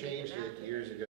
changed it enacted years ago.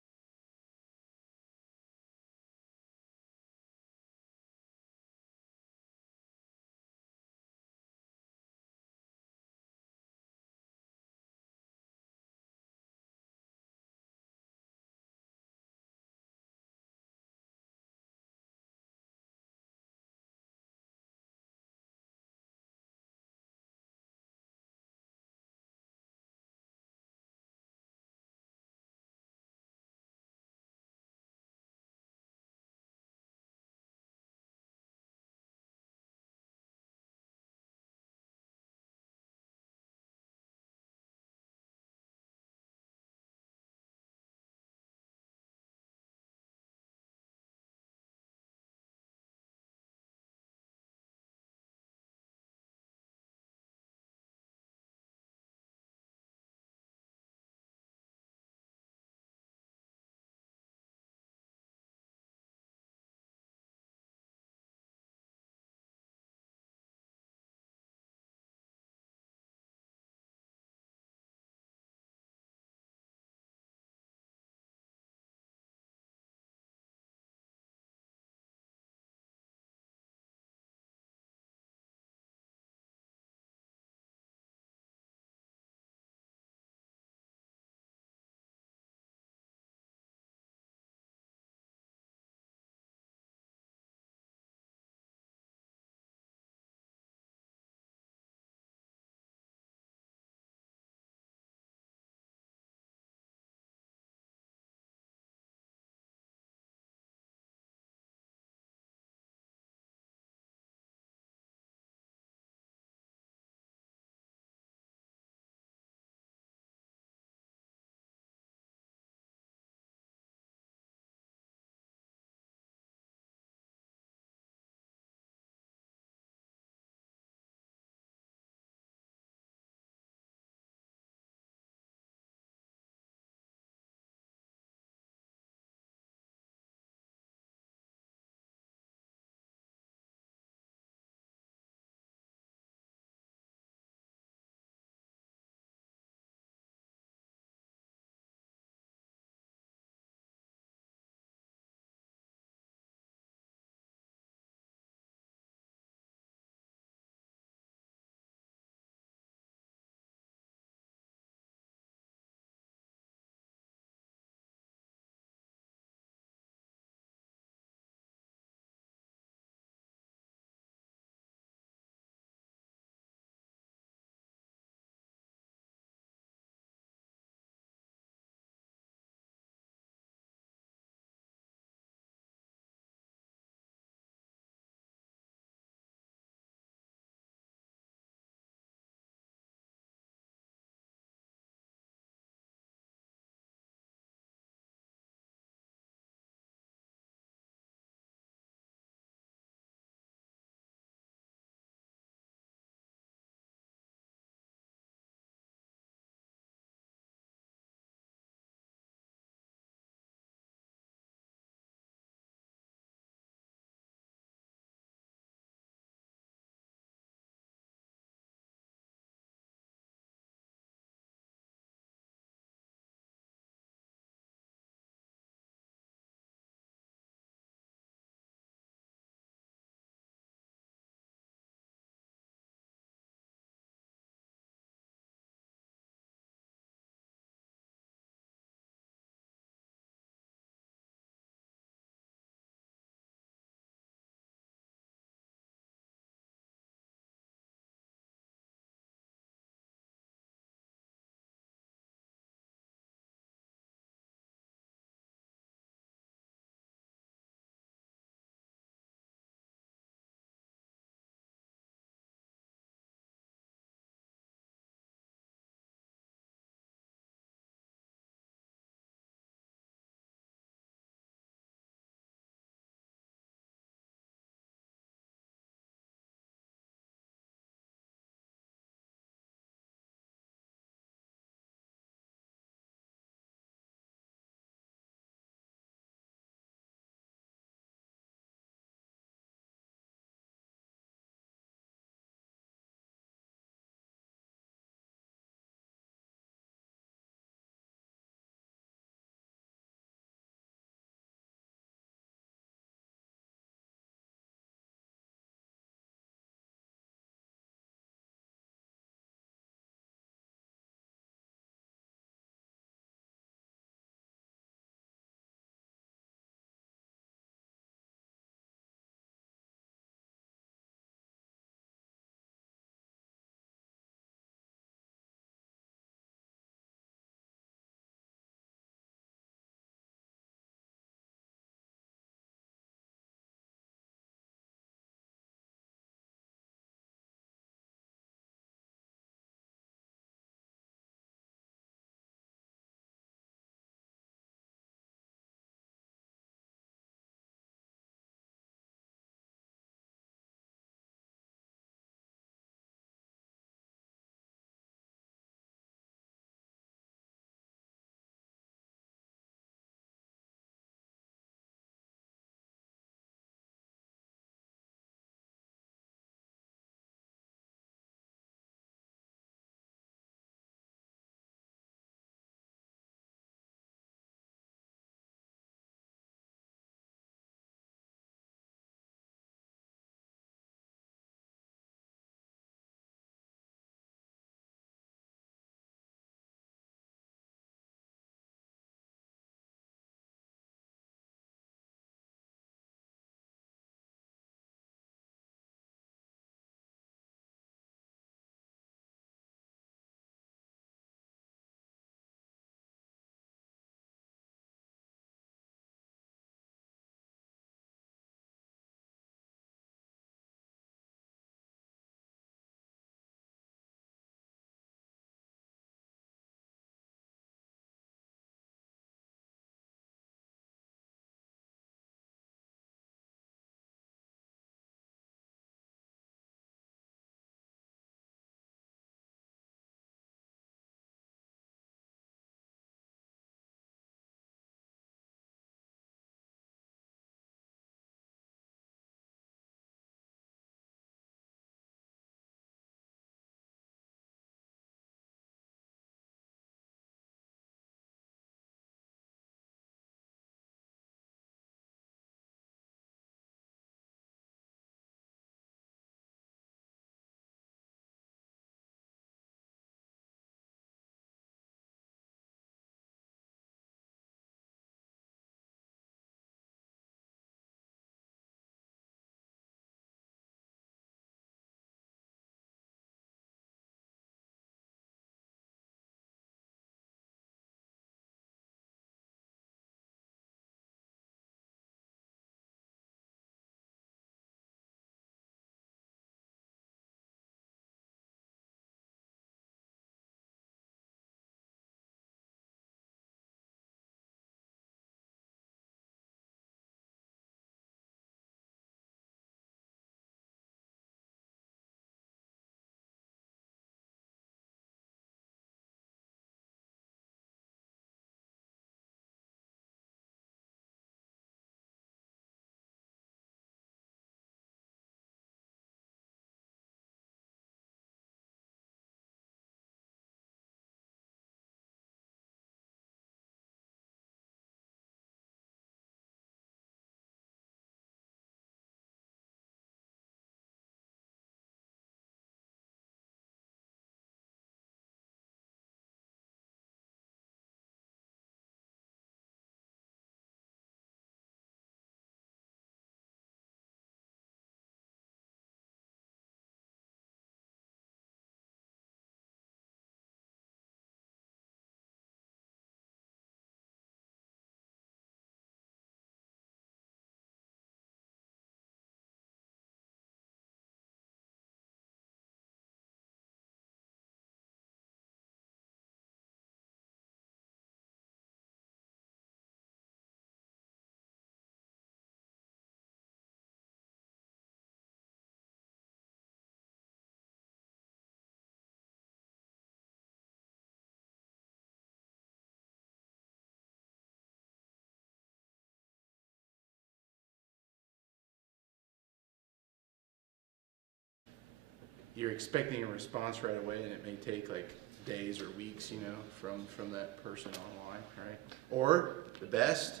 you're expecting a response right away, and it may take like days or weeks, from that person online, right? Or the best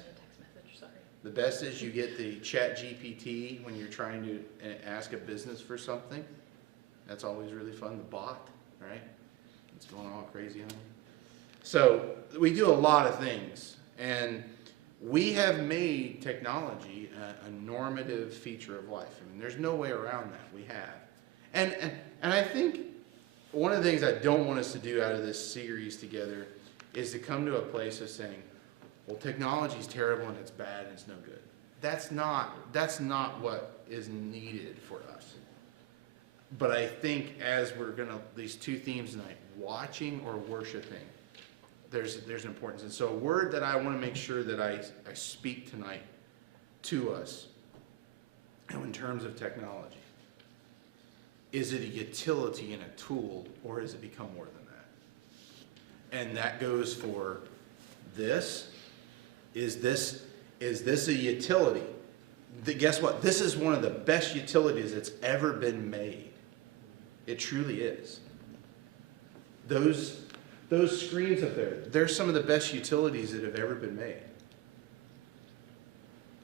is you get the Chat GPT when you're trying to ask a business for something. That's always really fun. The bot, right? It's going all crazy on you. So we do a lot of things, and we have made technology a normative feature of life. I mean, there's no way around that. We have. And I think one of the things I don't want us to do out of this series together is to come to a place of saying, well, technology is terrible and it's bad and it's no good. That's not what is needed for us. But I think as we're going to, these two themes tonight, watching or worshiping, there's an importance. And so a word that I want to make sure that I speak tonight to us, in terms of technology, is it a utility and a tool, or has it become more than that? And that goes for this. Is this a utility? Guess what? This is one of the best utilities that's ever been made. It truly is. Those screens up there, they're some of the best utilities that have ever been made.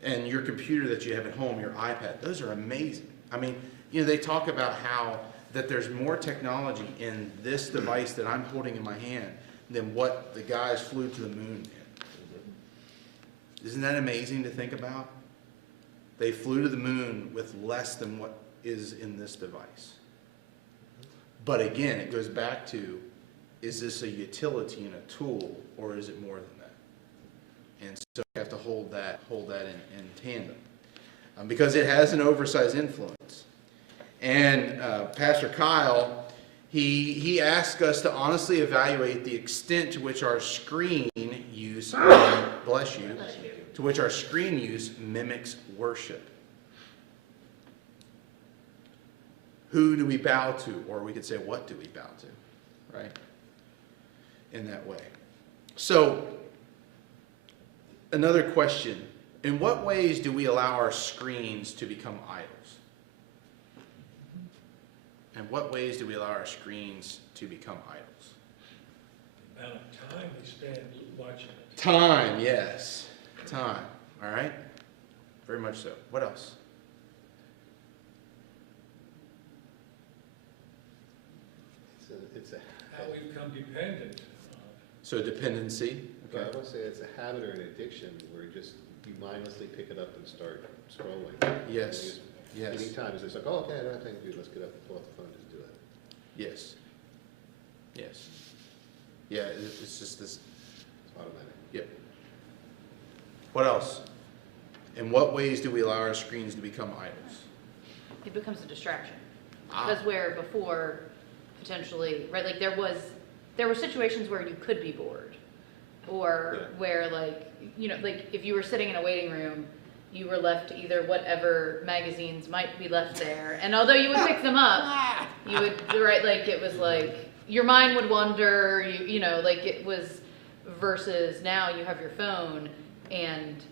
And your computer that you have at home, your iPad, those are amazing. I mean, they talk about how that there's more technology in this device that I'm holding in my hand than what the guys flew to the moon in. Isn't that amazing to think about? They flew to the moon with less than what is in this device. But again, it goes back to, is this a utility and a tool, or is it more than that? And so we have to hold that in tandem, because it has an oversized influence. And Pastor Kyle, he asked us to honestly evaluate the extent to which our screen use, bless you, to which our screen use mimics worship. Who do we bow to? Or we could say, what do we bow to? Right? In that way. So, another question. In what ways do we allow our screens to become idols? In what ways do we allow our screens to become idols? The amount of time we spend watching it. Time, yes. Time. All right? Very much so. What else? It's a How we've become dependent on So dependency. But Okay. I want to say it's a habit or an addiction where you mindlessly pick it up and start scrolling. Yes. Yes. Anytime it's just like, oh, okay, I don't have anything to do. Let's get up and pull out the phone and just do it. Yes. Yes. Yeah, it's just this. It's automatic. Yep. What else? In what ways do we allow our screens to become idols? It becomes a distraction. Ah. Because where before, potentially, right, like there were situations where you could be bored. Or Yeah. where like if you were sitting in a waiting room, you were left to either whatever magazines might be left there. And although you would pick them up, you would, right, like it was like, your mind would wander, like it was, versus now you have your phone and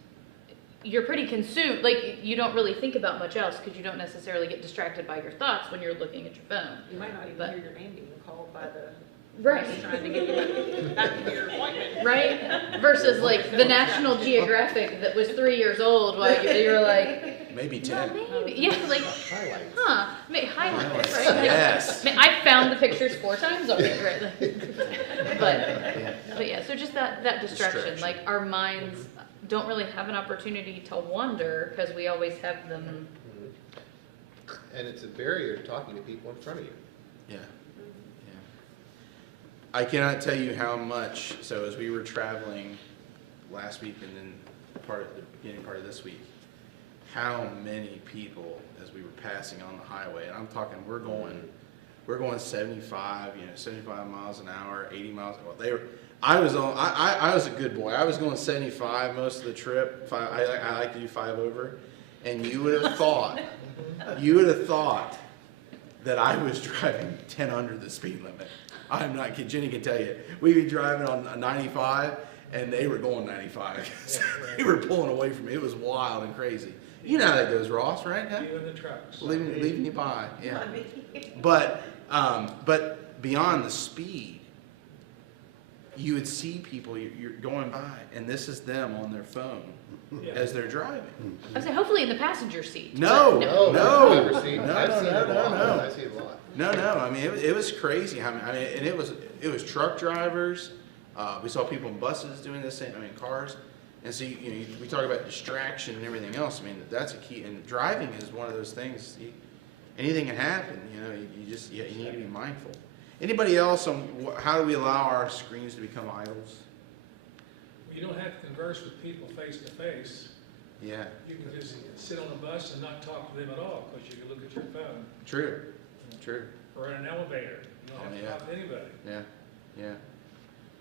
you're pretty consumed, like you don't really think about much else because you don't necessarily get distracted by your thoughts when you're looking at your phone. You might not even hear your name being called by the Right. person trying to get you back to your appointment. Right? Versus like the National Geographic that was 3 years old while you were like, Maybe well, 10. maybe. Yeah, like, Highlights. huh, highlights, Highlights, right? Like, yes. I found the pictures 4 times already, right? Like, Yeah. but yeah, so just that distraction. Like our minds don't really have an opportunity to wander because we always have them. And it's a barrier to talking to people in front of you. Yeah. I cannot tell you how much, so as we were traveling last week and then the beginning part of this week, how many people as we were passing on the highway, and I'm talking we're going 75, 75 miles an hour, 80 miles. Well, I was a good boy. I was going 75 most of the trip. I like to do 5 over, and you would have thought that I was driving 10 under the speed limit. I'm not kidding. Jenny can tell you. We'd be driving on 95, and they were going 95. They were pulling away from me. It was wild and crazy. You know how that goes, Ross, right? Huh? You in the trucks. Leaving you by, yeah. But beyond the speed, you would see people, you're going by, and this is them on their phone Yeah. as they're driving. I say hopefully in the passenger seat. No, No, no, I've never seen, no, I've no, seen no, it a no, lot, no. I've seen it a lot. No, I mean, it was crazy. I mean, and it was truck drivers. We saw people in buses doing this same, cars. And so, we talk about distraction and everything else. I mean, that's a key. And driving is one of those things. Anything can happen, you need to be mindful. Anybody else on how do we allow our screens to become idols? You don't have to converse with people face to face. Yeah, You can just sit on a bus and not talk to them at all, because you can look at your phone, true. or in an elevator. You don't have to Yeah. talk to anybody. Yeah.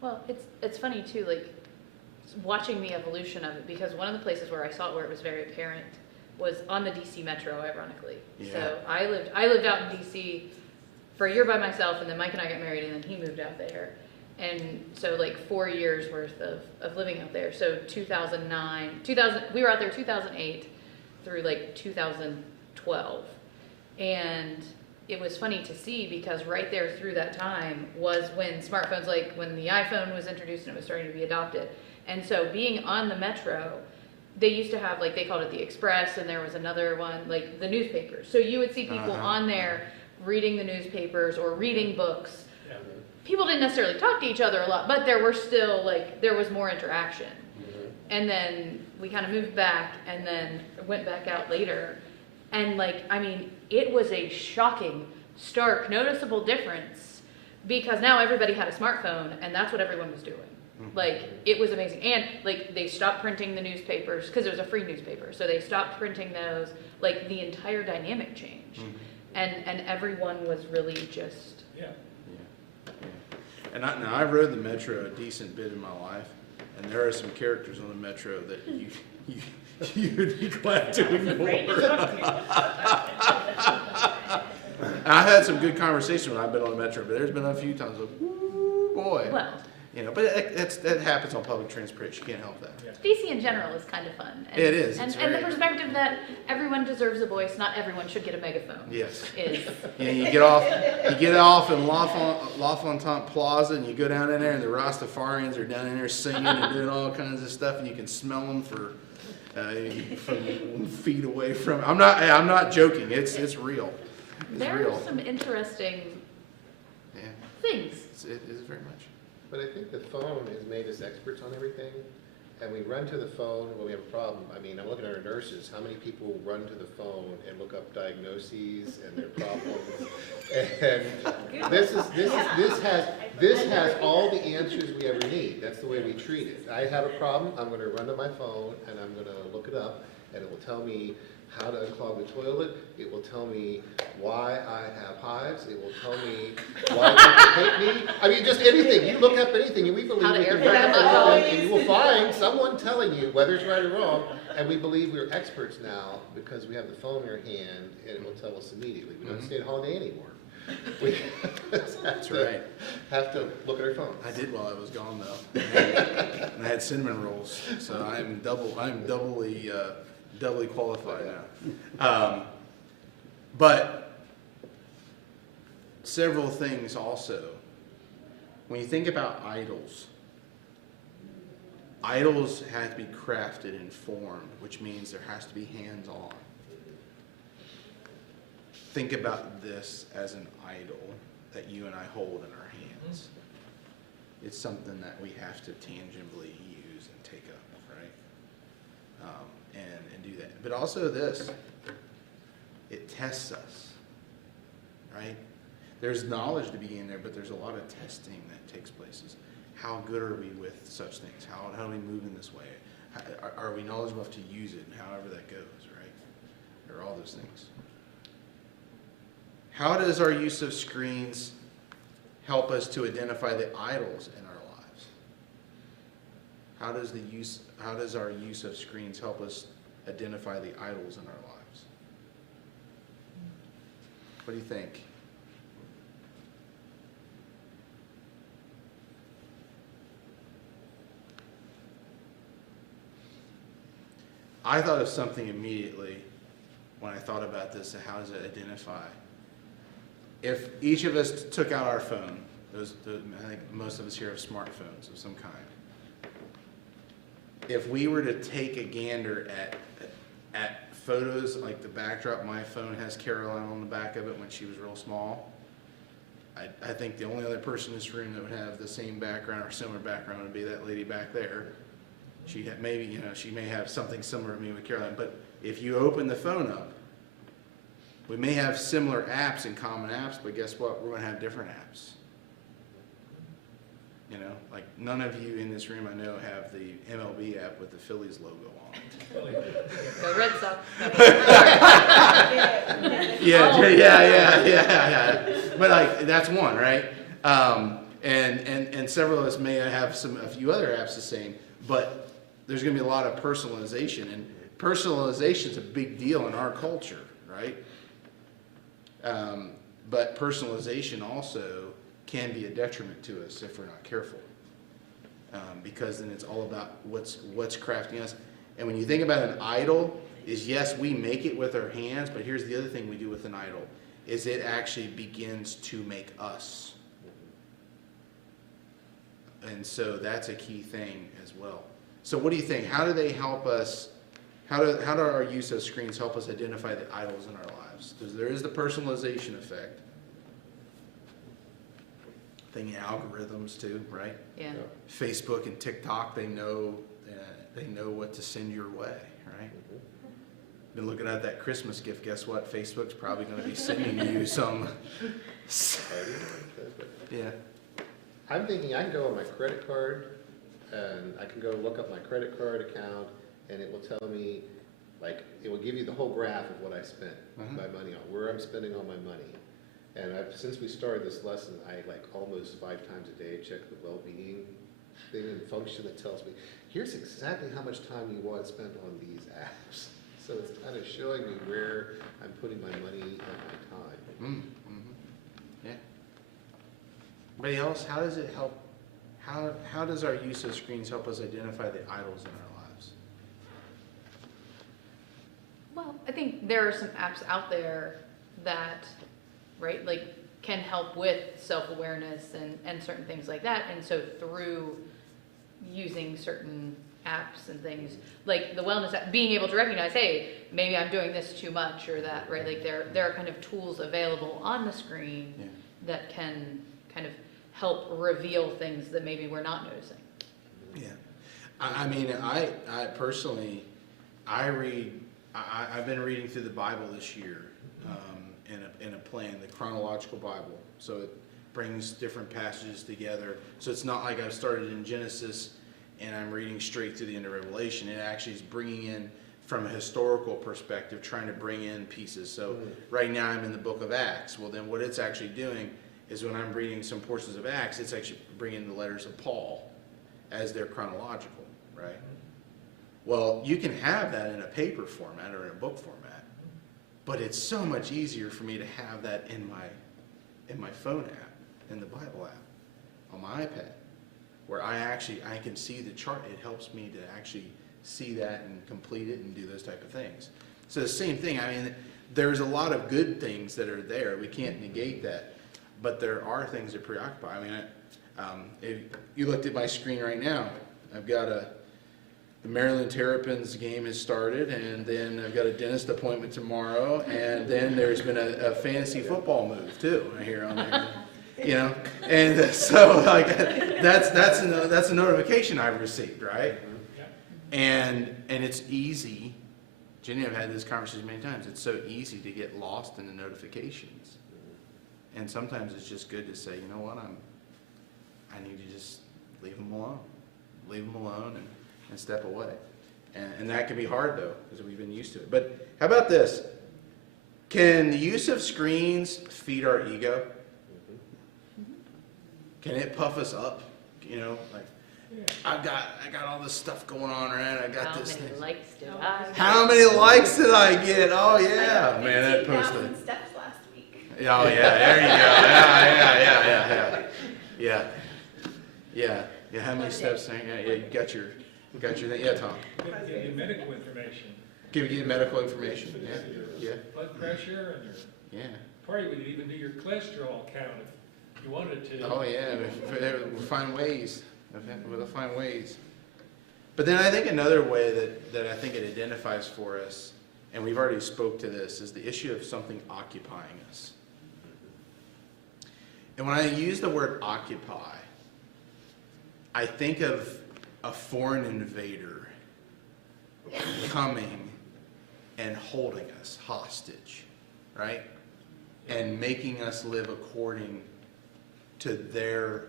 Well, it's funny too, like watching the evolution of it, because one of the places where I saw it where it was very apparent was on the DC Metro, ironically. Yeah. So I lived out in DC for a year by myself, and then Mike and I got married, and then he moved out there. And so like 4 years worth of living out there. So 2000, we were out there 2008 through like 2012. And it was funny to see, because right there through that time was when smartphones, like when the iPhone was introduced and it was starting to be adopted. And so being on the Metro, they used to have, like, they called it the Express, and there was another one, like the newspapers. So you would see people on there reading the newspapers or reading books. Yeah. People didn't necessarily talk to each other a lot, but there were still, like, there was more interaction. And then we kind of moved back and then went back out later. And, like, it was a shocking, stark, noticeable difference, because now everybody had a smartphone and that's what everyone was doing. Like, it was amazing. And, like, they stopped printing the newspapers, because it was a free newspaper. So they stopped printing those. Like, the entire dynamic changed. And everyone was really just... Yeah. And I rode the Metro a decent bit in my life, and there are some characters on the Metro that you would be glad to ignore. I've had some good conversation when I've been on the Metro, but there's been a few times of, woo, boy. Well, But that happens on public transportation. You can't help that. DC in general is kind of fun. And, It is. And, It's and the very- perspective that everyone deserves a voice, not everyone should get a megaphone. Yes. Is You get off in L'Enfant Plaza, and you go down in there, and the Rastafarians are down in there singing and doing all kinds of stuff, and you can smell them from feet away from. I'm not joking. It's real. It's there real. are some interesting Yeah, things. it is very much. But I think the phone has made us experts on everything, and we run to the phone when we have a problem. I'm looking at our nurses, how many people run to the phone and look up diagnoses and their problems? And this has all the answers we ever need. That's the way we treat it. I have a problem, I'm gonna run to my phone and I'm gonna look it up, and it will tell me how to unclog the toilet, it will tell me why I have hives, it will tell me why people hate me. Just anything, you look up anything, and we believe How to we can air look up fry my anything, and you will find someone telling you whether it's right or wrong, and we believe we're experts now because we have the phone in our hand, and it will tell us immediately. We don't stay at holiday anymore. We That's right. have to look at our phones. I did while I was gone though, and I had cinnamon rolls, so I'm doubly qualified now. But several things also. When you think about idols have to be crafted and formed, which means there has to be hands-on. Think about this as an idol that you and I hold in our hands. It's something that we have to tangibly use and take up, right? And do that. But also this, it tests us, right? There's knowledge to be in there, but there's a lot of testing that takes place. How good are we with such things? How do we move in this way? Are we knowledgeable enough to use it, and however that goes, right? Or all those things. How does our use of screens help us to identify the idols in our lives? How does our use of screens help us identify the idols in our lives? What do you think? I thought of something immediately when I thought about this, how does it identify? If each of us took out our phone, I think most of us here have smartphones of some kind. If we were to take a gander at photos, like the backdrop, my phone has Caroline on the back of it when she was real small. I think the only other person in this room that would have the same background or similar background would be that lady back there. She had maybe, she may have something similar to me with Caroline, but if you open the phone up, we may have similar apps and common apps, but guess what? We're going to have different apps. Like none of you in this room I know have the MLB app with the Phillies logo on it. Go Red Sox. Yeah. But like that's one, right? And several of us may have a few other apps the same, but there's going to be a lot of personalization, and personalization is a big deal in our culture, right? But personalization also can be a detriment to us if we're not careful, because then it's all about what's crafting us. And when you think about an idol, is yes, we make it with our hands, but here's the other thing we do with an idol, is it actually begins to make us. And so that's a key thing as well. So what do you think? How do they help us? How do our use of screens help us identify the idols in our lives? Because there is the personalization effect. Thinking algorithms too, right? Yeah. Facebook and TikTok, they know what to send your way, right? Been looking at that Christmas gift. Guess what? Facebook's probably going to be sending you some. Yeah. I'm thinking I can go on my credit card, and I can go look up my credit card account, and it will tell me, like, it will give you the whole graph of what I spent my money on, where I'm spending all my money. And since we started this lesson, I like almost 5 times a day check the well-being thing and function that tells me, here's exactly how much time you want spent on these apps. So it's kind of showing me where I'm putting my money and my time. Yeah. Anybody else? How does it help? How does our use of screens help us identify the idols in our lives? Well, I think there are some apps out there that, right, like can help with self-awareness and certain things like that. And so through using certain apps and things like the wellness app, being able to recognize, hey, maybe I'm doing this too much or that, right? Like there are kind of tools available on the screen that can kind of help reveal things that maybe we're not noticing. Yeah. I mean, I personally, I've been reading through the Bible this year in a plan, the chronological Bible. So it brings different passages together. So it's not like I've started in Genesis and I'm reading straight to the end of Revelation. It actually is bringing in, from a historical perspective, trying to bring in pieces. So right now I'm in the book of Acts. Well, then what it's actually doing is when I'm reading some portions of Acts, it's actually bringing the letters of Paul as they're chronological, right? Well, you can have that in a paper format or in a book format, but it's so much easier for me to have that in my phone app, in the Bible app, on my iPad, where I can see the chart. It helps me to actually see that and complete it and do those type of things. So the same thing, I mean, there's a lot of good things that are there. We can't negate that. But there are things that preoccupy. I mean, if you looked at my screen right now, I've got the Maryland Terrapins game has started, and then I've got a dentist appointment tomorrow, and then there's been a fantasy football move too, right here on there, And so like that's a notification I've received, right? And it's easy. Jenny, I've had this conversation many times. It's so easy to get lost in the notifications. And sometimes it's just good to say, you know what, I need to just leave them alone. Leave them alone and step away. And that can be hard, though, because we've been used to it. But how about this? Can the use of screens feed our ego? Can it puff us up? I got all this stuff going on, right? I got this thing. How many likes did I get? How many likes did I get? Oh, yeah. Man, that posted. 15,000 steps last week. Oh, yeah, there you go. Yeah. How many steps? Yeah, you Got your thing? Yeah, Tom. Give you medical information, Give you medical information. Yeah, yeah, blood pressure, and your, yeah. probably would even do your cholesterol count if you wanted to. Oh, yeah, we'll find ways. We'll find ways. But then I think another way that I think it identifies for us, and we've already spoke to this, is the issue of something occupying us. And when I use the word occupy, I think of a foreign invader coming and holding us hostage, right? And making us live according to their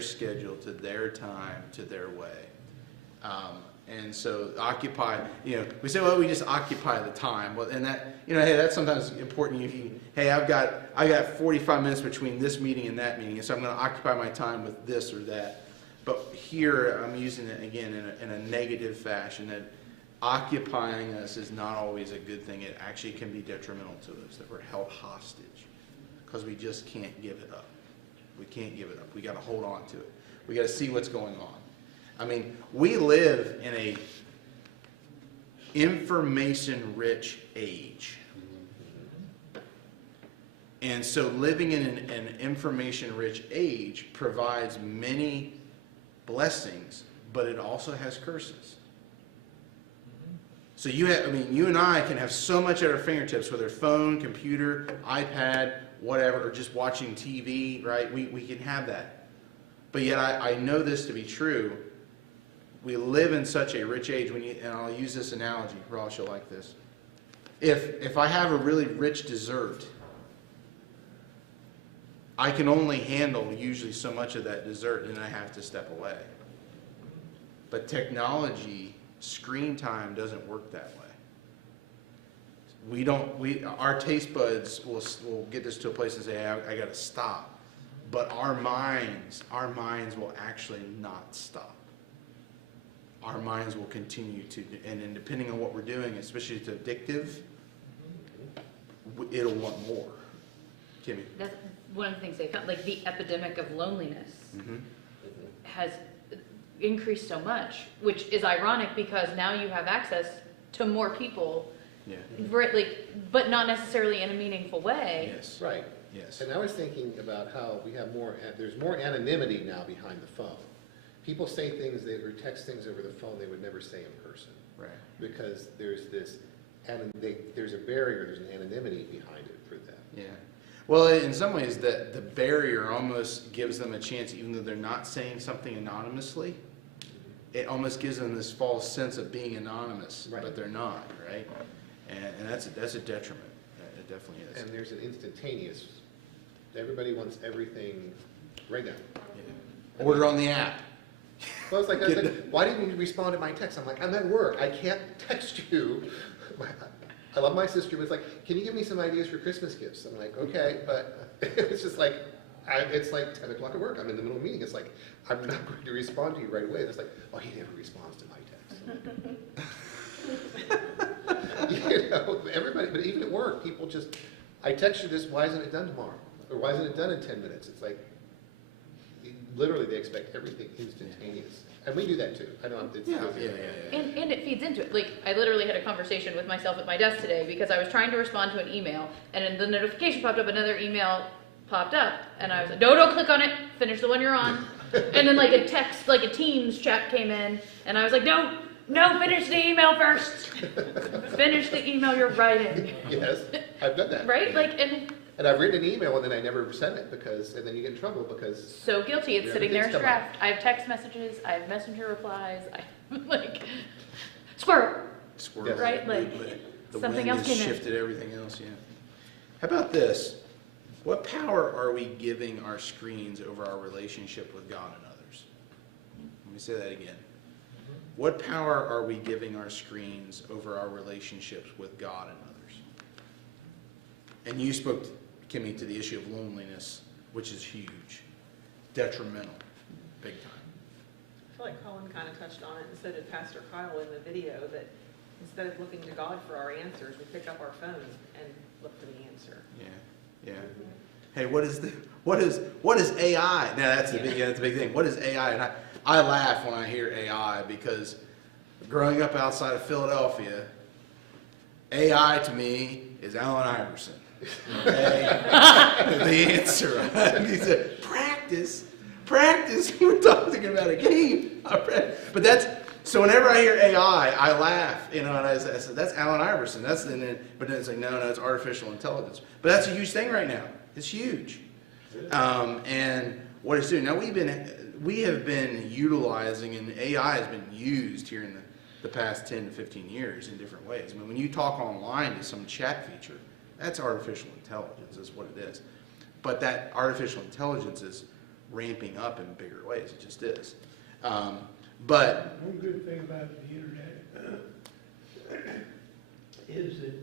schedule, to their time, to their way. And so occupy, we say, well, we just occupy the time. Well, and that, hey, that's sometimes important. If you, hey, I got 45 minutes between this meeting and that meeting, and so I'm going to occupy my time with this or that. But here, I'm using it again in a negative fashion, that occupying us is not always a good thing. It actually can be detrimental to us, that we're held hostage because we just can't give it up. We can't give it up. We got to hold on to it. We got to see what's going on. I mean, we live in a information-rich age. And so living in an information-rich age provides many blessings, but it also has curses. So you and I can have so much at our fingertips, whether phone, computer, iPad, whatever, or just watching TV, right? We can have that. But yet I know this to be true. We live in such a rich age, and I'll use this analogy, Ross, you'll like this. If I have a really rich dessert, I can only handle usually so much of that dessert, and I have to step away. But technology, screen time doesn't work that way. Our taste buds will get us to a place and say, I got to stop. But our minds will actually not stop. Our minds will continue to, and then depending on what we're doing, especially if it's addictive, it'll want more. Kimmy? That's one of the things they found, like the epidemic of loneliness has increased so much, which is ironic because now you have access to more people, Yeah. but not necessarily in a meaningful way. Yes. Right. Yes. And I was thinking about how we have there's more anonymity now behind the phone. People say things, or text things over the phone they would never say in person. Right. Because there's there's a barrier, there's an anonymity behind it for them. Yeah. Well, in some ways, the barrier almost gives them a chance, even though they're not saying something anonymously. It almost gives them this false sense of being anonymous, Right. but they're not, right? And that's a detriment. It definitely is. And there's an instantaneous, everybody wants everything right now. Yeah. Order on the app. Well, it's like, I was like, why didn't you respond to my text? I'm like, I'm at work, I can't text you. I love my sister, but it's like, can you give me some ideas for Christmas gifts? I'm like, okay, but it's just like, it's like 10 o'clock at work, I'm in the middle of a meeting, it's like, I'm not going to respond to you right away. It's like, oh, he never responds to my text. Everybody, but even at work, people just, I text you this, why isn't it done tomorrow? Or why isn't it done in 10 minutes? It's like, literally, they expect everything instantaneous. And we do that too. I know it's Yeah. And it feeds into it. Like, I literally had a conversation with myself at my desk today because I was trying to respond to an email, and then the notification popped up, another email popped up, and I was like, no, don't click on it, finish the one you're on. And then like a text, like a Teams chat came in, and I was like, no, finish the email first. Finish the email you're writing. Yes, I've done that. Right? And I've written an email and then I never sent it and then you get in trouble because. So guilty, it's Yeah, sitting there as everything's draft. I have text messages, I have messenger replies, squirrel. Squirrel. Right, like, the something wind else has came in. shifted everything else, yeah. How about this? What power are we giving our screens over our relationship with God and others? Let me say that again. What power are we giving our screens over our relationships with God and others? And you spoke, Kimmy, to the issue of loneliness, which is huge, detrimental, big time. I feel like Colin kind of touched on it, and so did Pastor Kyle in the video, that instead of looking to God for our answers, we pick up our phone and look for the answer. Yeah. Hey, what is AI? Now that's the big thing. What is AI? And I laugh when I hear AI because growing up outside of Philadelphia, AI to me is Allen Iverson. Okay? The answer. He said, practice. We're talking about a game. But that's, so whenever I hear AI, I laugh, and I said, that's Allen Iverson. But then it's like, no, it's artificial intelligence. But that's a huge thing right now. It's huge. And what it's doing. Now we have been utilizing, and AI has been used here in the past 10 to 15 years in different ways. I mean, when you talk online to some chat feature, that's artificial intelligence is what it is. But that artificial intelligence is ramping up in bigger ways. It just is. But One good thing about the internet is that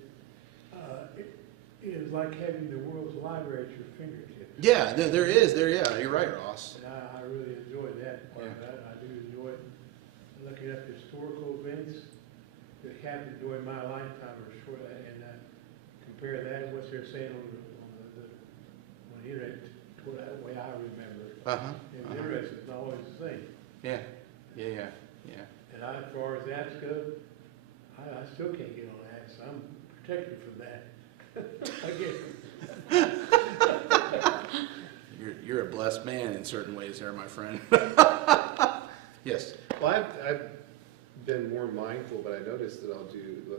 it is like having the world's library at your fingertips. yeah, yeah, you're right, Ross. And I really enjoy that part of that. I do enjoy looking up historical events that happened during my lifetime or short, and compare that with what they're saying on the internet to the way I remember it. It's interesting, it's not always the same. Yeah. And as far as that's go, I still can't get on that, so I'm protected from that. I guess. You're a blessed man in certain ways there, my friend. Yes. Well, I've been more mindful, but I noticed that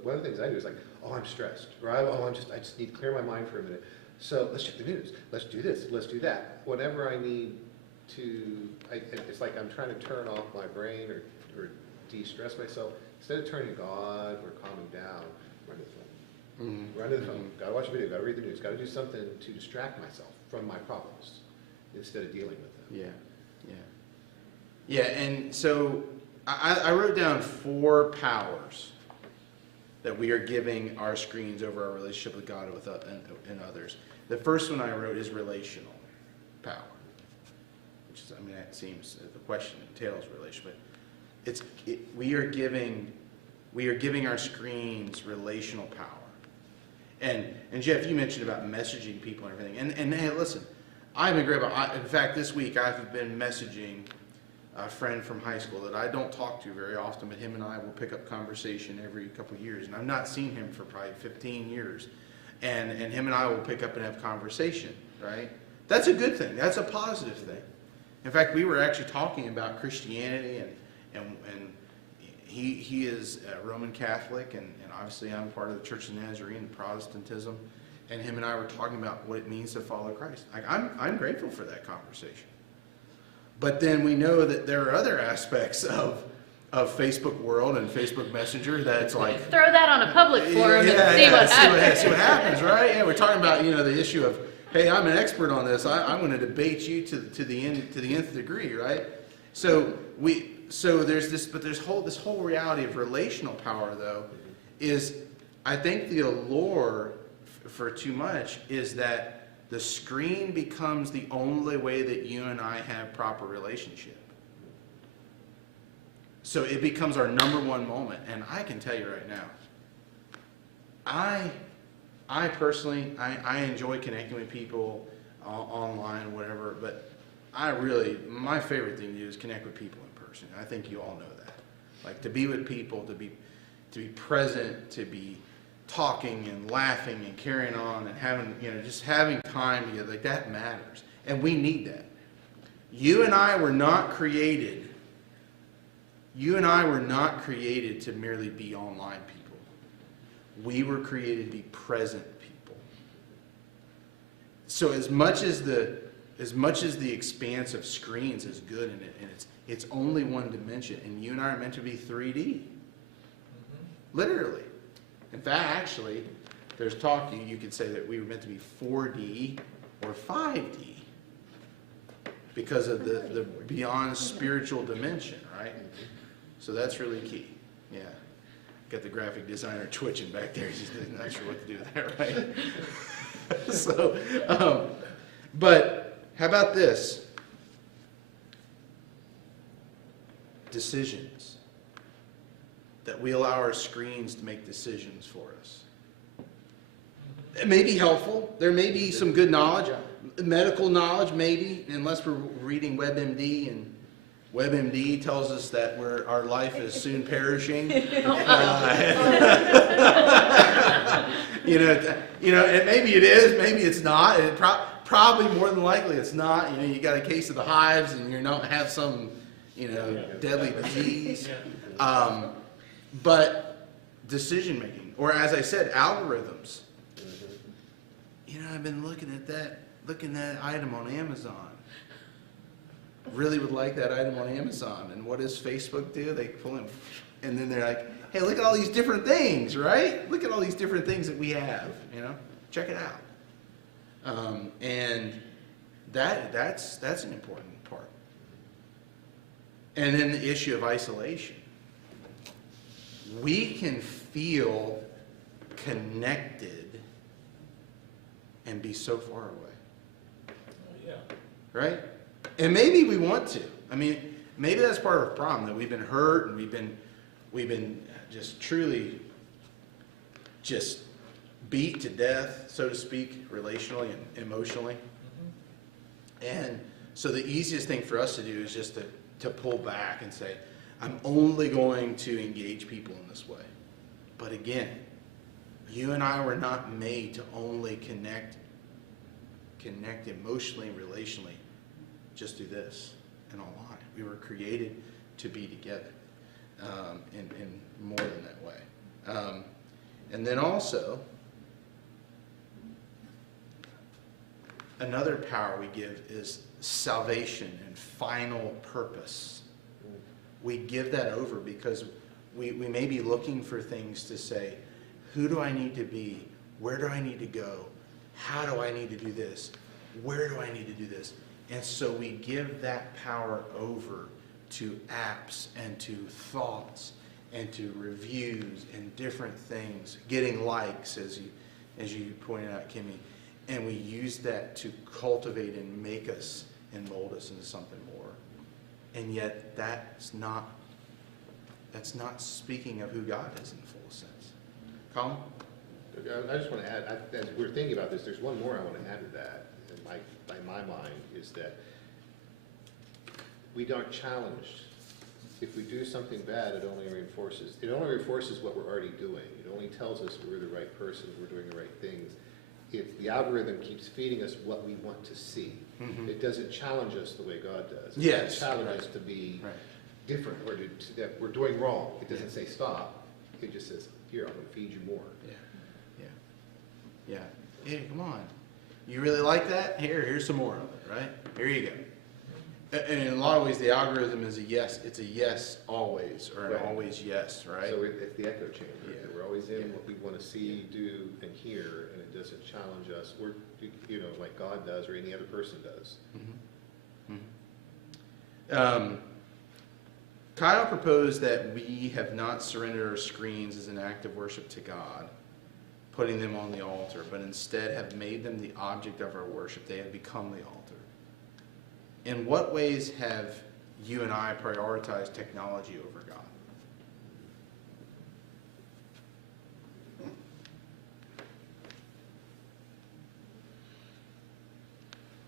one of the things I do is like, oh, I'm stressed, or I just need to clear my mind for a minute. So let's check the news. Let's do this. Let's do that. Whenever I need to, it's like I'm trying to turn off my brain or de-stress myself. Instead of turning to God or calming down, run to the phone. Mm-hmm. Run to the phone. Gotta watch a video. Gotta read the news. Gotta do something to distract myself from my problems instead of dealing with them. Yeah, and so I wrote down 4 powers that we are giving our screens over our relationship with God and others. The first one I wrote is relational power, which is, that seems, the question entails relationship, but we are giving our screens relational power. And Jeff, you mentioned about messaging people and everything, and hey, listen, I've been great about, in fact, this week I've been messaging a friend from high school that I don't talk to very often, but him and I will pick up conversation every couple of years, and I've not seen him for probably 15 years, and him and I will pick up and have conversation, right? That's a good thing. That's a positive thing. In fact, we were actually talking about Christianity, and he is a Roman Catholic, and obviously I'm part of the Church of the Nazarene, Protestantism, and him and I were talking about what it means to follow Christ. I'm grateful for that conversation. But then we know that there are other aspects of Facebook world and Facebook Messenger that's like, Throw that on a public forum and see what happens. see what happens, right? Yeah, we're talking about the issue of, hey, I'm an expert on this. I'm going to debate you to the nth degree, right? So there's this, but this whole reality of relational power though is, I think the allure for too much is that the screen becomes the only way that you and I have proper relationship. So it becomes our number one moment. And I can tell you right now, I personally, I enjoy connecting with people online, whatever, but my favorite thing to do is connect with people in person. I think you all know that. Like, to be with people, to be present, to be talking and laughing and carrying on and having, just having time together, like, that matters. And we need that. You and I were not created to merely be online people. We were created to be present people. So as much as the expanse of screens is good in it, and it's only one dimension, and you and I are meant to be 3D. Literally. In fact, actually, there's talk, you could say that we were meant to be 4D or 5D because of the beyond spiritual dimension, right? So that's really key. Yeah. Got the graphic designer twitching back there. He's not sure what to do with that, right? So, but how about this? Decisions. That we allow our screens to make decisions for us. It may be helpful. There may be some good knowledge, medical knowledge maybe, unless we're reading WebMD and WebMD tells us that our life is soon perishing. And maybe it is, maybe it's not. And probably more than likely it's not. You got a case of the hives, and you don't have some, deadly disease. But decision making, or as I said, algorithms. I've been looking at that item on Amazon. Really would like that item on Amazon. And what does Facebook do? They pull in, and then they're like, hey, look at all these different things, right? Look at all these different things that we have, check it out. And that's an important part. And then the issue of isolation. We can feel connected and be so far away. Yeah. Right? And maybe we want to. I mean, maybe that's part of the problem, that we've been hurt and we've been just truly just beat to death, so to speak, relationally and emotionally. And so the easiest thing for us to do is just to pull back and say, I'm only going to engage people in this way. But again, you and I were not made to only connect emotionally and relationally just through this and online. We were created to be together in more than that way. And then also, another power we give is salvation and final purpose. We give that over because we may be looking for things to say, who do I need to be? Where do I need to go? How do I need to do this? Where do I need to do this? And so we give that power over to apps and to thoughts and to reviews and different things, getting likes, as you pointed out, Kimmy. And we use that to cultivate and make us and mold us into something more. And yet that's not speaking of who God is in the full sense. Colin? I just want to add, as we're thinking about this, there's one more I want to add to that, in my mind, is that we aren't challenged. If we do something bad, it only reinforces what we're already doing. It only tells us we're the right person, we're doing the right things. If the algorithm keeps feeding us what we want to see, it doesn't challenge us the way God does. It doesn't challenge us to be different, or that we're doing wrong. It doesn't say stop. It just says, here, I'm going to feed you more. Yeah. Hey, come on. You really like that? Here's some more of it, right? Here you go. And in a lot of ways, the algorithm is a yes. It's a yes always, or an always yes, right? So it's the echo chamber. We're always in what we want to see, do, and hear, and it doesn't challenge us. We're, like God does, or any other person does. Kyle proposed that we have not surrendered our screens as an act of worship to God, putting them on the altar, but instead have made them the object of our worship. They have become the altar. In what ways have you and I prioritized technology over God?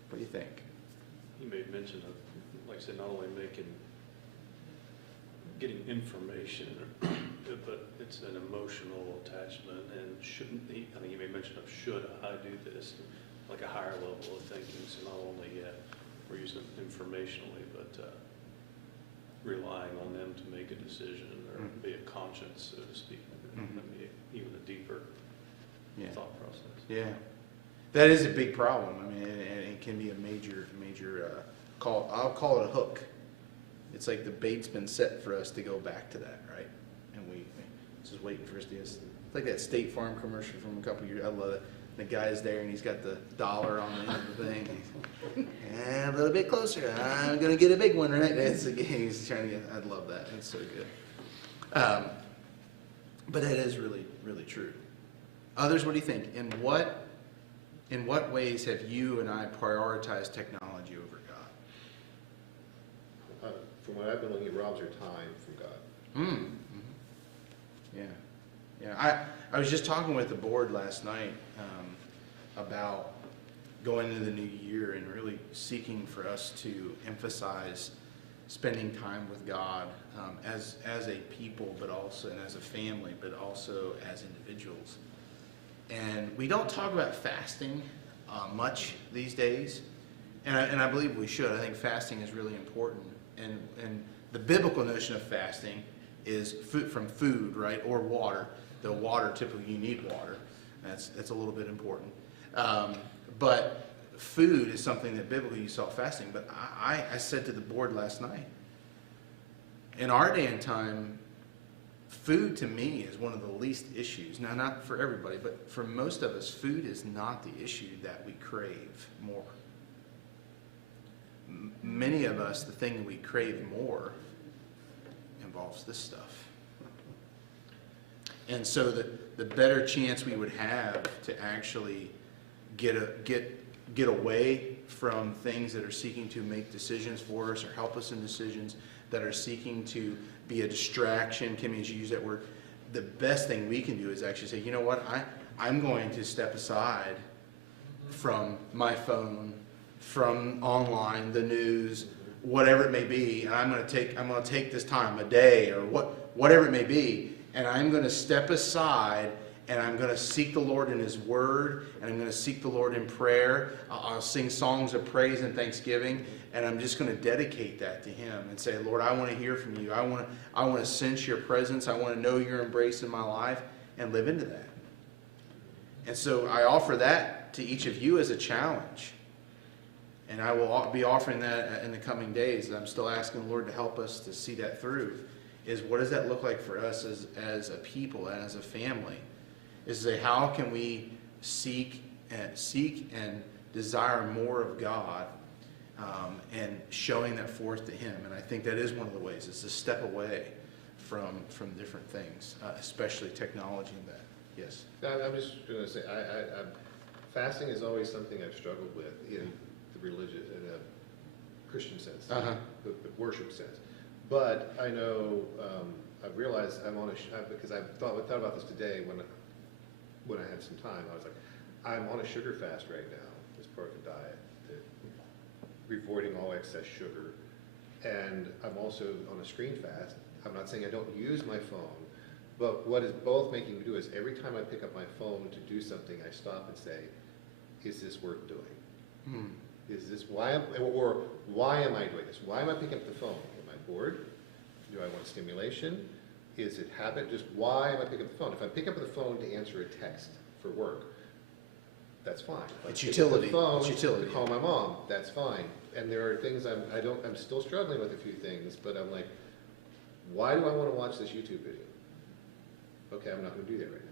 What do you think? You made mention of, like I said, not only getting information, but it's an emotional attachment, and I think you made mention of should I do this, like a higher level of thinking, so not only we're using it informationally, but relying on them to make a decision or be a conscience, so to speak, maybe even a deeper thought process. Yeah, that is a big problem. I mean, and it can be a major I'll call it a hook. It's like the bait's been set for us to go back to that, right? And we just waiting for us to. It's like that State Farm commercial from a couple years. I love it. The guy's there and he's got the dollar on the end of the thing. And a little bit closer. I'm gonna get a big one, right? That's the game he's trying to get. I love that. It's so good. But that is really, really true. Others, what do you think? In what ways have you and I prioritized technology over God? From what I've been looking at, robs our time from God. Yeah. I was just talking with the board last night about going into the new year and really seeking for us to emphasize spending time with God as a people, but also, and as a family, but also as individuals. And we don't talk about fasting much these days, and I believe we should. I think fasting is really important. And the biblical notion of fasting is food, from food, right, or water. The water, typically you need water. That's a little bit important. But food is something that biblically you saw fasting. But I said to the board last night, in our day and time, food to me is one of the least issues. Now, not for everybody, but for most of us, food is not the issue that we crave more. Many of us, the thing that we crave more involves this stuff. And so the better chance we would have to actually get away from things that are seeking to make decisions for us or help us in decisions, that are seeking to be a distraction. Kimmy, as you use that word, the best thing we can do is actually say, you know what, I'm going to step aside from my phone, from online, the news, whatever it may be, and I'm going to take this time, a day or whatever it may be, and I'm going to step aside and I'm going to seek the Lord in His Word, and I'm going to seek the Lord in prayer. I'll sing songs of praise and thanksgiving, and I'm just going to dedicate that to Him and say, Lord, I want to hear from you. I want to sense your presence. I want to know your embrace in my life and live into that. And so I offer that to each of you as a challenge. And I will be offering that in the coming days. I'm still asking the Lord to help us to see that through. Is what does that look like for us as a people and as a family? Is to say, how can we seek and desire more of God, and showing that forth to Him? And I think that is one of the ways. It's to step away from different things, especially technology and that. Yes. I'm just going to say, fasting is always something I've struggled with in the religious, in a Christian sense, the worship sense. But I know, I've realized because I've thought about this today when I had some time. I was like, I'm on a sugar fast right now as part of the diet, avoiding all excess sugar. And I'm also on a screen fast. I'm not saying I don't use my phone, but what is both making me do is every time I pick up my phone to do something, I stop and say, is this worth doing? Is this why am I doing this? Why am I picking up the phone? Am I bored? Do I want stimulation? Is it habit? Just why am I picking up the phone? If I pick up the phone to answer a text for work, that's fine. It's utility. Phone It's utility. to call my mom, that's fine. And there are things I'm still struggling with a few things, but I'm like, why do I want to watch this YouTube video? Okay, I'm not going to do that right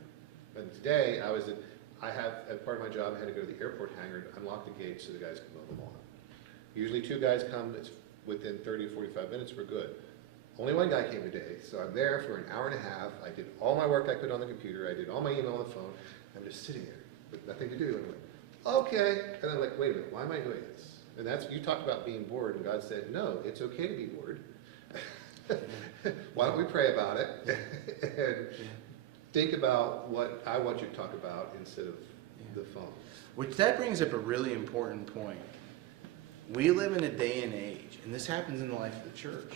now. And today I have, as part of my job, I had to go to the airport hangar to unlock the gates so the guys can mow the lawn. Usually 2 guys come, it's within 30 to 45 minutes, we're good. Only 1 guy came today, so I'm there for an hour and a half. I did all my work I could on the computer. I did all my email on the phone. I'm just sitting there with nothing to do. And I'm like, okay. And I'm like, wait a minute, why am I doing this? And you talked about being bored, and God said, no, it's okay to be bored. Why don't we pray about it and think about what I want you to talk about instead of the phone. Which that brings up a really important point. We live in a day and age, and this happens in the life of the church,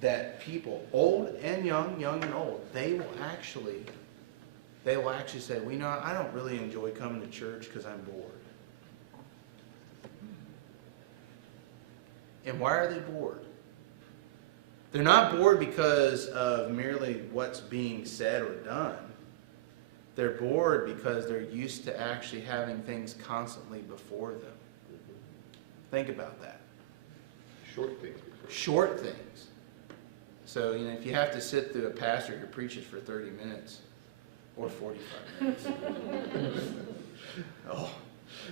that people, old and young and old, they will actually say, well, you know, I don't really enjoy coming to church because I'm bored. And why are they bored? They're not bored because of merely what's being said or done. They're bored because they're used to actually having things constantly before them. Think about that. Short things. Short things. So, you know, if you have to sit through a pastor who preaches for 30 minutes or 45 minutes, oh,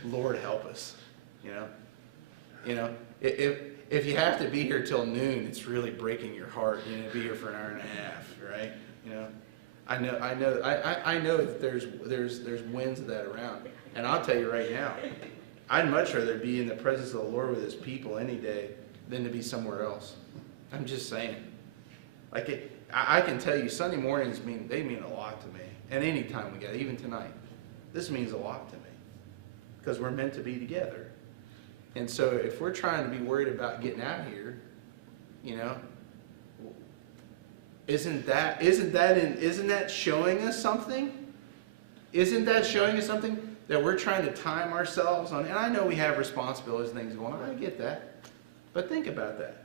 Lord help us, you know? You know, if you have to be here till noon, it's really breaking your heart, you know, be here for an hour and a half, right? You know, I know that there's winds of that around. And I'll tell you right now, I'd much rather be in the presence of the Lord with His people any day than to be somewhere else. I'm just saying. Like, I can tell you, Sunday mornings mean a lot to me. And any time we get, even tonight, this means a lot to me. Because we're meant to be together. And so if we're trying to be worried about getting out of here, you know, isn't that showing us something? Isn't that showing us something that we're trying to time ourselves on? And I know we have responsibilities and things going on. I get that. But think about that.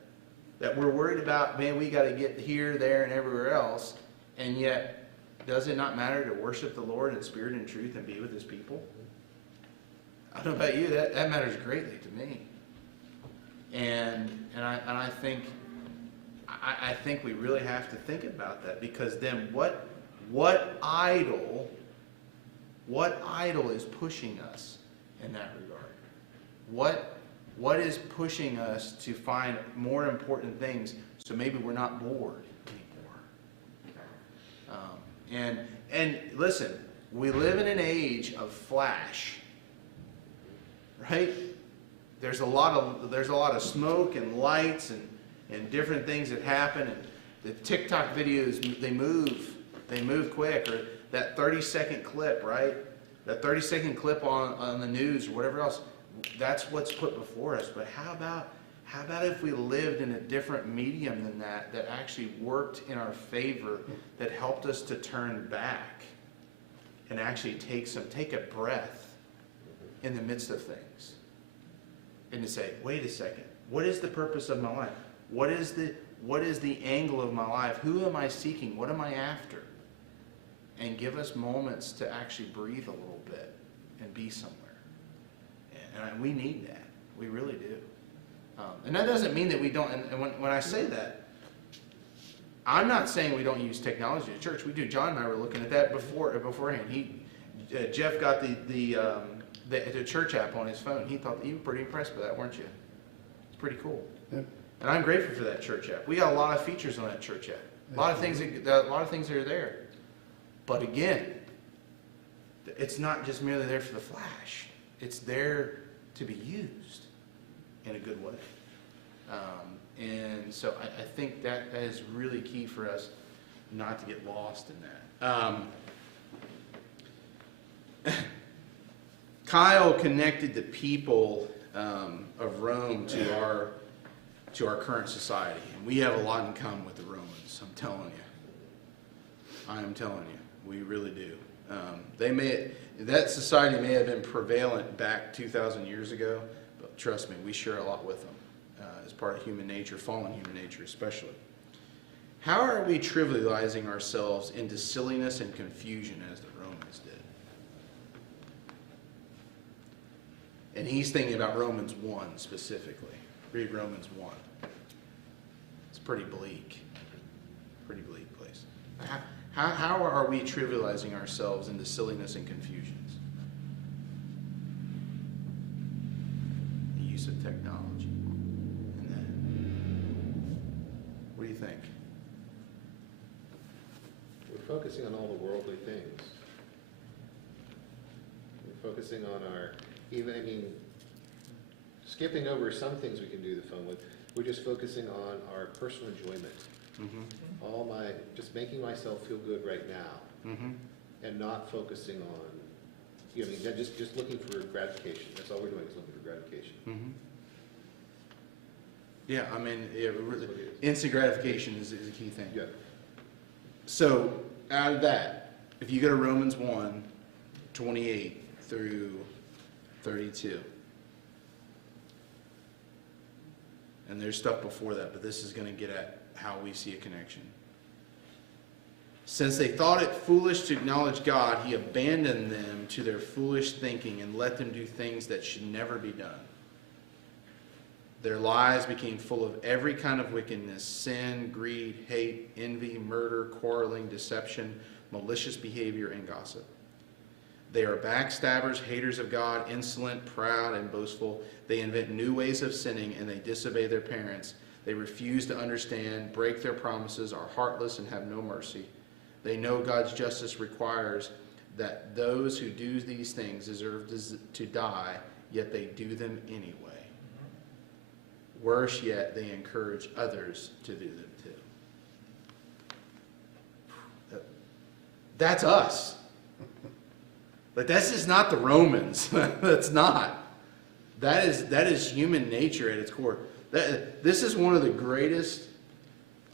That we're worried about, man, we got to get here, there, and everywhere else. And yet, does it not matter to worship the Lord in spirit and truth and be with his people? I don't know about you, that matters greatly to me. And I think we really have to think about that, because then what idol is pushing us in that regard? What is pushing us to find more important things so maybe we're not bored anymore? And listen, we live in an age of flash, right? There's a lot of smoke and lights and different things that happen, and the TikTok videos, they move quick, or that 30-second clip, right? That 30-second clip on the news or whatever else, that's what's put before us. But how about if we lived in a different medium than that actually worked in our favor, that helped us to turn back and actually take a breath in the midst of things, and to say, wait a second, what is the purpose of my life? What is the angle of my life? Who am I seeking? What am I after? And give us moments to actually breathe a little bit and be somewhere. And we need that. We really do. And that doesn't mean that we don't, and when I say that, I'm not saying we don't use technology at church. We do. John and I were looking at that beforehand. Jeff got the church app on his phone. He thought, you were pretty impressed by that, weren't you? It's pretty cool. Yep. And I'm grateful for that church app. We got a lot of features on that church app. A lot of things that are there. But again, it's not just merely there for the flash. It's there to be used in a good way. And so I think that is really key for us not to get lost in that. Kyle connected the people of Rome to our current society. And we have a lot in common with the Romans, I'm telling you. I am telling you. We really do. That society may have been prevalent back 2,000 years ago, but trust me, we share a lot with them as part of human nature, fallen human nature especially. How are we trivializing ourselves into silliness and confusion as the Romans did? And he's thinking about Romans 1 specifically. Read Romans 1. It's pretty bleak. Pretty bleak place. How are we trivializing ourselves into silliness and confusions? The use of technology and that. What do you think? We're focusing on all the worldly things. We're focusing on skipping over some things we can do the fun with. We're just focusing on our personal enjoyment. Mm-hmm. Just making myself feel good right now, Mm-hmm. and not focusing on, just looking for gratification. That's all we're doing, is looking for gratification. Mm-hmm. Yeah, I mean, instant gratification is a key thing. Yeah. So, out of that, if you go to Romans 1, 28 through 32, and there's stuff before that, but this is going to get at how we see a connection. Since they thought it foolish to acknowledge God, he abandoned them to their foolish thinking and let them do things that should never be done. Their lives became full of every kind of wickedness, sin, greed, hate, envy, murder, quarreling, deception, malicious behavior, and gossip. They are backstabbers, haters of God, insolent, proud, and boastful. They invent new ways of sinning, and they disobey their parents. They refuse to understand, break their promises, are heartless, and have no mercy. They know God's justice requires that those who do these things deserve to die, yet they do them anyway. Worse yet, they encourage others to do them too. That's us. But this is not the Romans. That's not. That is human nature at its core. This is one of the greatest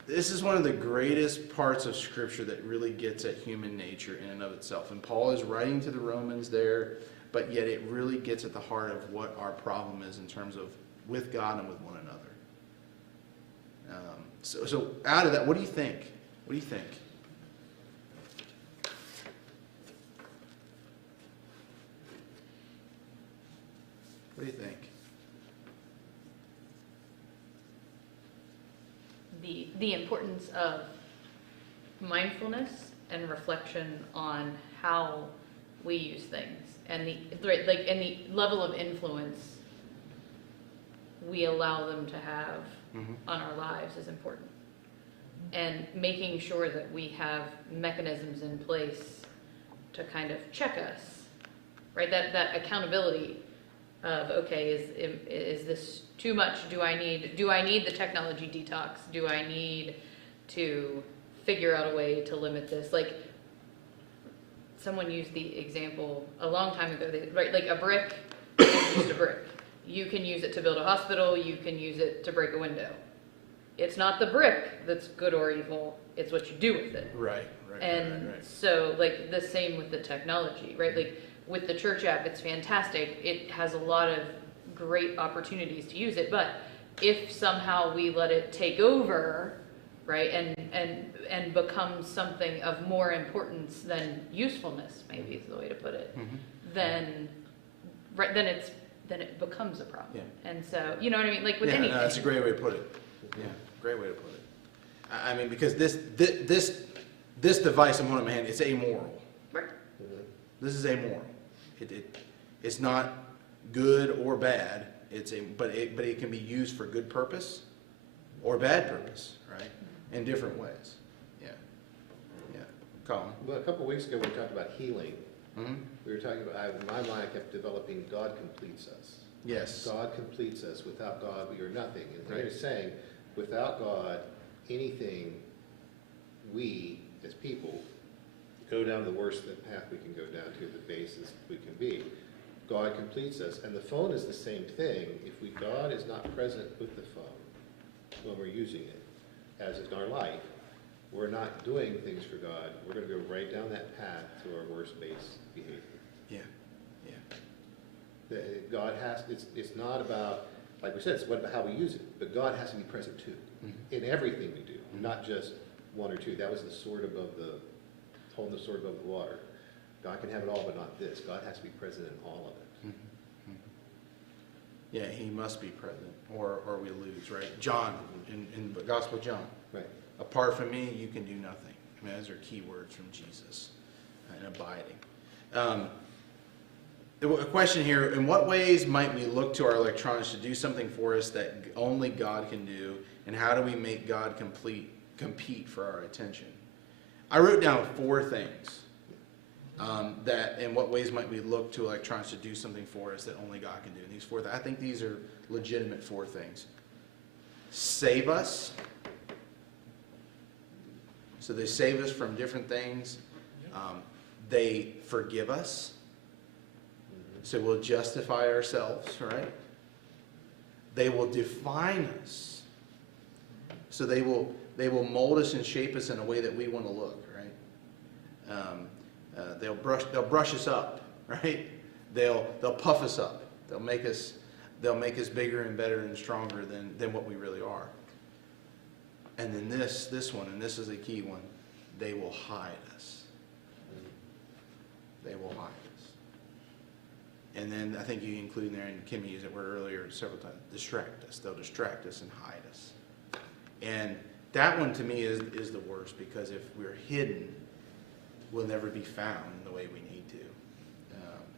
this is one of the greatest parts of Scripture that really gets at human nature in and of itself. And Paul is writing to the Romans there, but yet it really gets at the heart of what our problem is in terms of with God and with one another. So out of that, what do you think? What do you think? What do you think? The importance of mindfulness and reflection on how we use things and the level of influence we allow them to have on our lives is important. And making sure that we have mechanisms in place to kind of check us, right? That accountability of, okay, is this too much? Do I need the technology detox? Do I need to figure out a way to limit this? Like, someone used the example a long time ago, right? Like a brick is just a brick. You can use it to build a hospital, you can use it to break a window. It's not the brick that's good or evil, it's what you do with it. Right. And so, like, the same with the technology, right? Like, with the church app, it's fantastic. It has a lot of great opportunities to use it, but if somehow we let it take over, right, and become something of more importance than usefulness, maybe is the way to put it, then it becomes a problem. Yeah. And so, you know what I mean? Like with Yeah, anything. no, that's a great way to put it. Yeah, great way to put it. I mean, because this device I'm holding in my hand, it's amoral. Right. This is amoral. It's not good or bad. But it can be used for good purpose or bad purpose, right? In different ways. Yeah. Colin. Well, a couple of weeks ago, we talked about healing. Mm-hmm. We were talking about, in my mind, I kept developing, God completes us. Yes. God completes us. Without God, we are nothing. And Right. here it's saying, without God, anything, we, as people, go down the worst path we can go down to, the basis we can be. God completes us. And the phone is the same thing. If God is not present with the phone when we're using it, as in our life, we're not doing things for God. We're going to go right down that path to our worst base behavior. Yeah. God has, it's not about, like we said, it's about how we use it, but God has to be present too, in everything we do, not just one or two. That was the sword above holding the sword above the water. God can have it all, but not this. God has to be present in all of it. Yeah, he must be present, or we lose, right? John, in the Gospel of John. Right. Apart from me, you can do nothing. I mean, those are key words from Jesus, and abiding. A question here, in what ways might we look to our electronics to do something for us that only God can do, and how do we make God compete for our attention? I wrote down 4 things. That in what ways might we look to electronics to do something for us that only God can do? And these 4 I think these are legitimate 4 things. Save us. So they save us from different things. They forgive us. So we'll justify ourselves, right? They will define us. So they will mold us and shape us in a way that we want to look, right? They'll brush us up, right? They'll puff us up. They'll make us bigger and better and stronger than what we really are. And then this one, and this is a key one, they will hide us. They will hide us. And then I think you include in there, and Kim used that word earlier several times, distract us. They'll distract us and hide us. And that one to me is the worst, because if we're hidden, we'll never be found the way we need to.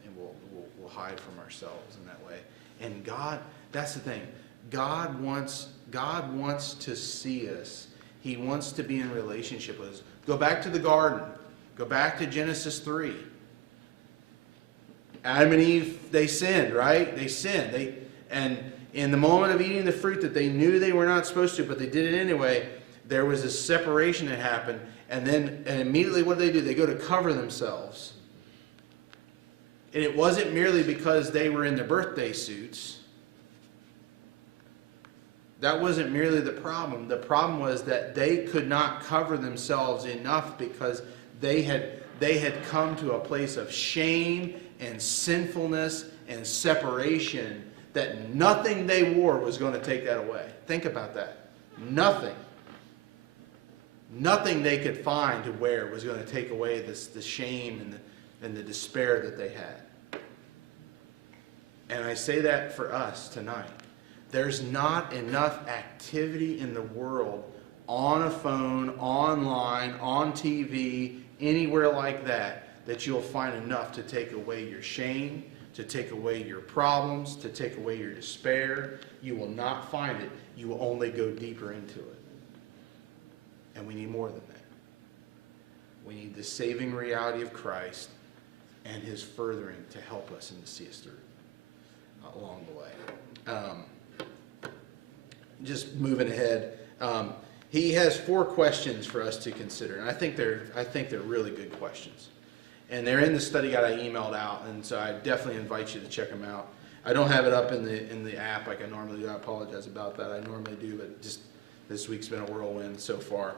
And we'll hide from ourselves in that way. And God, that's the thing. God wants to see us. He wants to be in relationship with us. Go back to the garden. Go back to Genesis 3. Adam and Eve, they sinned, right? They sinned. And in the moment of eating the fruit that they knew they were not supposed to, but they did it anyway, there was a separation that happened. And immediately what do? They go to cover themselves. And it wasn't merely because they were in their birthday suits. That wasn't merely the problem. The problem was that they could not cover themselves enough because they had come to a place of shame and sinfulness and separation that nothing they wore was going to take that away. Think about that. Nothing. Nothing they could find to wear was going to take away the shame and the despair that they had. And I say that for us tonight. There's not enough activity in the world on a phone, online, on TV, anywhere like that, that you'll find enough to take away your shame, to take away your problems, to take away your despair. You will not find it. You will only go deeper into it. And we need more than that. We need the saving reality of Christ and his furthering to help us and to see us through along the way. Just moving ahead, he has 4 questions for us to consider, and I think they're really good questions. And they're in the study guide I emailed out, and so I definitely invite you to check them out. I don't have it up in the app like I normally do. I apologize about that. I normally do, but just this week's been a whirlwind so far.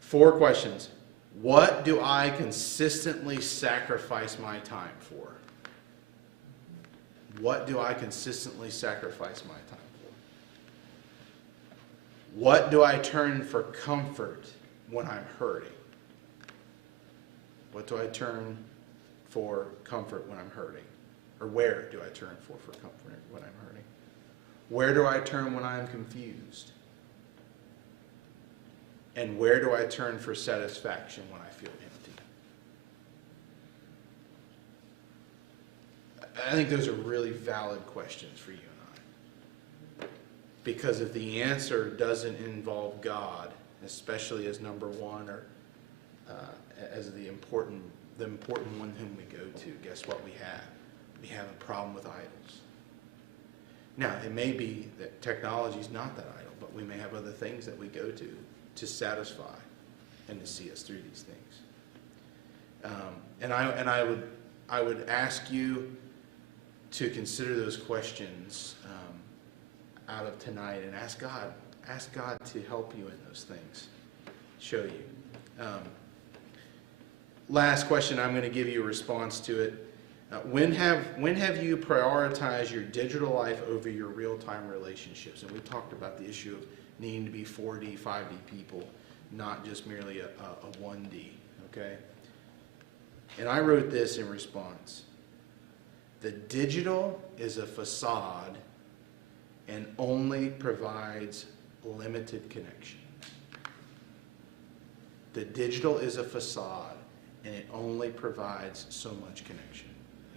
4 questions. What do I consistently sacrifice my time for? What do I consistently sacrifice my time for? What do I turn for comfort when I'm hurting? What do I turn for comfort when I'm hurting? Or where do I turn for comfort when I'm hurting? Where do I turn when I'm confused? And where do I turn for satisfaction when I feel empty? I think those are really valid questions for you and I. Because if the answer doesn't involve God, especially as number one or as the important one whom we go to, guess what we have? We have a problem with idols. Now, it may be that technology is not that idol, but we may have other things that we go to satisfy and to see us through these things. And I would ask you to consider those questions out of tonight and ask God to help you in those things, show you. Last question, I'm going to give you a response to it. When have you prioritized your digital life over your real-time relationships? And we talked about the issue of needing to be 4D, 5D people, not just merely a 1D, okay? And I wrote this in response. The digital is a facade and only provides limited connection. The digital is a facade and it only provides so much connection.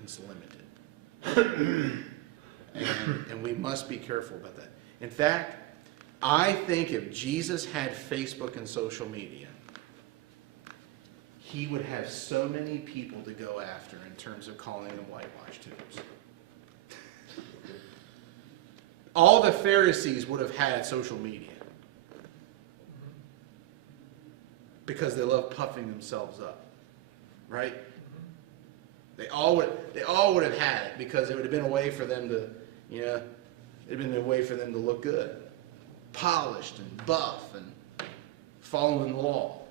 It's limited. and we must be careful about that. In fact, I think if Jesus had Facebook and social media, he would have so many people to go after in terms of calling them whitewashed tombs. All the Pharisees would have had social media because they love puffing themselves up, right? They all would have had it because it would have been a way for them to, it'd have been a way for them to look good, polished and buff and following the law.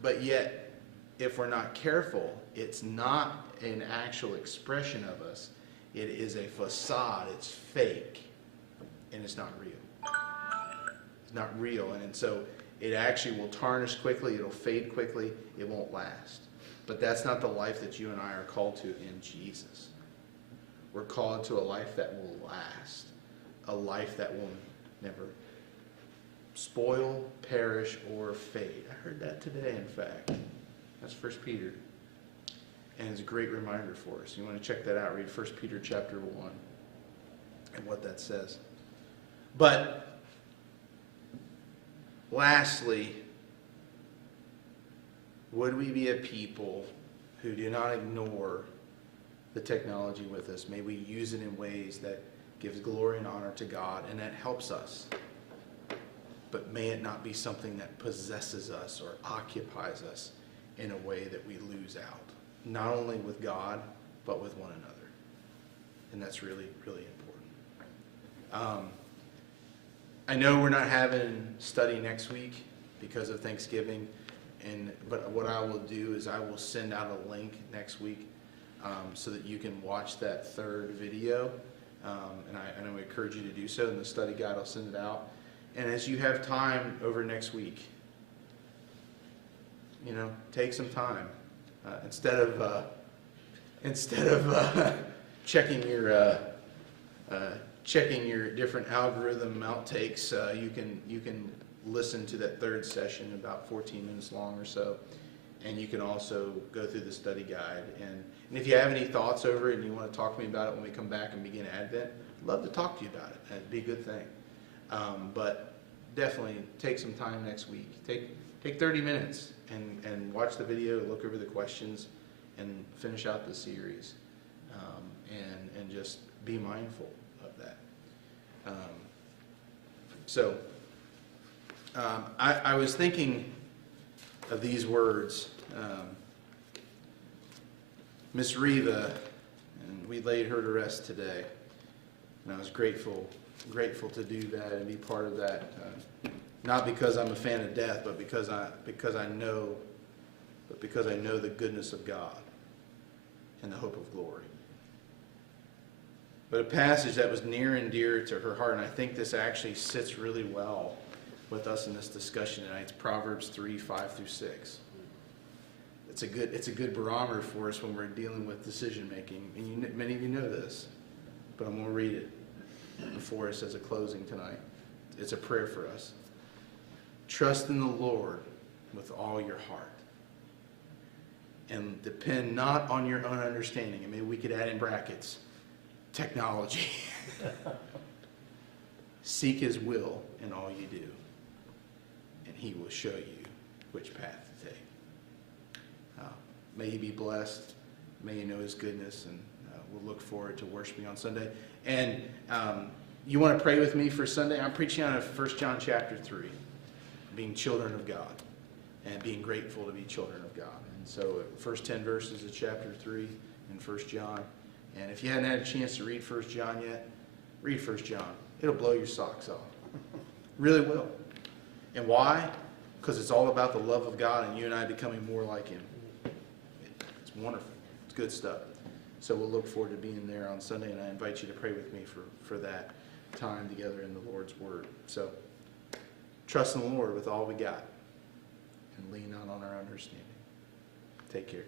But yet, if we're not careful, it's not an actual expression of us. It is a facade. It's fake, and it's not real. It's not real, and so it actually will tarnish quickly. It'll fade quickly. It won't last. But that's not the life that you and I are called to in Jesus. We're called to a life that will last, a life that will never spoil, perish, or fade. I heard that today, in fact. That's 1 Peter. And it's a great reminder for us. You want to check that out. Read 1 Peter chapter 1 and what that says. But lastly, would we be a people who do not ignore the technology with us? May we use it in ways that gives glory and honor to God and that helps us. But may it not be something that possesses us or occupies us in a way that we lose out. Not only with God, but with one another. And that's really, really I know we're not having study next week because of Thanksgiving, but what I will do is I will send out a link next week so that you can watch that third video. And I know I encourage you to do so in the study guide. I'll send it out. And as you have time over next week, take some time instead of checking your different algorithm outtakes. You can listen to that third session, about 14 minutes long or so, and you can also go through the study guide. And if you have any thoughts over it and you want to talk to me about it when we come back and begin Advent, I'd love to talk to you about it. That'd be a good thing. But definitely take some time next week. Take 30 minutes and watch the video, look over the questions, and finish out the series. And just be mindful of that. I was thinking of these words. Miss Riva, and we laid her to rest today. And I was grateful to do that and be part of that. Not because I'm a fan of death, but because I know the goodness of God and the hope of glory. But a passage that was near and dear to her heart, and I think this actually sits really well with us in this discussion tonight. It's Proverbs 3:5-6. It's a good barometer for us when we're dealing with decision making, and many of you know this, but I'm going to read it before us as a closing tonight. It's a prayer for us. Trust in the Lord with all your heart, and depend not on your own understanding. And maybe we could add in brackets, technology. Seek His will in all you do, and He will show you which path to take. May you be blessed. May you know His goodness, and we'll look forward to worshiping on Sunday. And you want to pray with me for Sunday? I'm preaching out of 1 John chapter 3, being children of God and being grateful to be children of God. And so first 10 verses of chapter 3 in 1 John. And if you hadn't had a chance to read 1 John yet, read 1 John. It'll blow your socks off. Really will. And why? Because it's all about the love of God and you and I becoming more like Him. It's wonderful. It's good stuff. So we'll look forward to being there on Sunday, and I invite you to pray with me for that time together in the Lord's Word. So trust in the Lord with all we got and lean not on our understanding. Take care.